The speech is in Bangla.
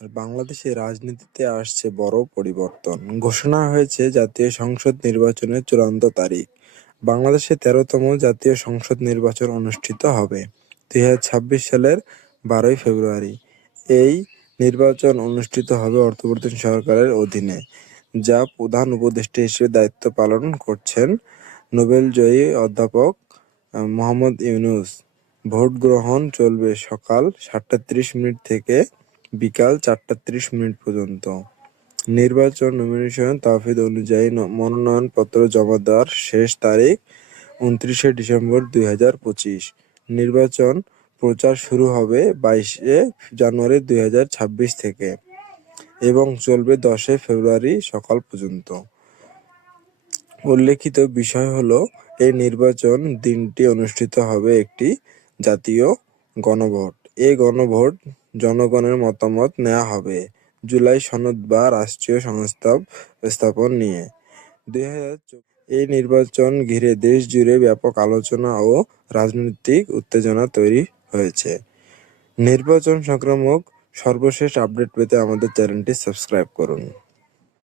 আর বাংলাদেশের রাজনীতিতে আসছে বড় পরিবর্তন। ঘোষণা হয়েছে জাতীয় সংসদ নির্বাচনের চূড়ান্ত তারিখ। বাংলাদেশে ১৩তম জাতীয় সংসদ নির্বাচন অনুষ্ঠিত হবে ২০২৬ সালের ১২ই ফেব্রুয়ারি। এই নির্বাচন অনুষ্ঠিত হবে অন্তর্বর্তী সরকারের অধীনে, যা প্রধান উপদেষ্টা হিসেবে দায়িত্ব পালন করছেন নোবেলজয়ী অধ্যাপক মোহাম্মদ ইউনূস। ভোট গ্রহণ চলবে সকাল ৭টা ৩০ থেকে বিকাল ৪টা ৩০ পর্যন্ত। নির্বাচন নমিনেশন তফসিল অনুযায়ী মনোনয়নপত্র জমা দেওয়ার শেষ তারিখ ২৯শে ডিসেম্বর ২০২৫। নির্বাচন প্রচার শুরু হবে ২২শে জানুয়ারি ২০২৬ থেকে এবং চলবে ১০শে ফেব্রুয়ারি সকাল পর্যন্ত। উল্লেখিত বিষয় হলো, এই নির্বাচন দিনটি অনুষ্ঠিত হবে একটি জাতীয় গণভোট। এই গণভোট জনগণের মতামত নেওয়া হবে জুলাই সনদ বা রাষ্ট্রীয় সংস্কার স্থাপন নিয়ে। এই নির্বাচন ঘিরে দেশ জুড়ে ব্যাপক আলোচনা ও রাজনৈতিক উত্তেজনা তৈরি হয়েছে। নির্বাচন সংক্রামক সর্বশেষ আপডেট পেতে আমাদের চ্যানেলটি সাবস্ক্রাইব করুন।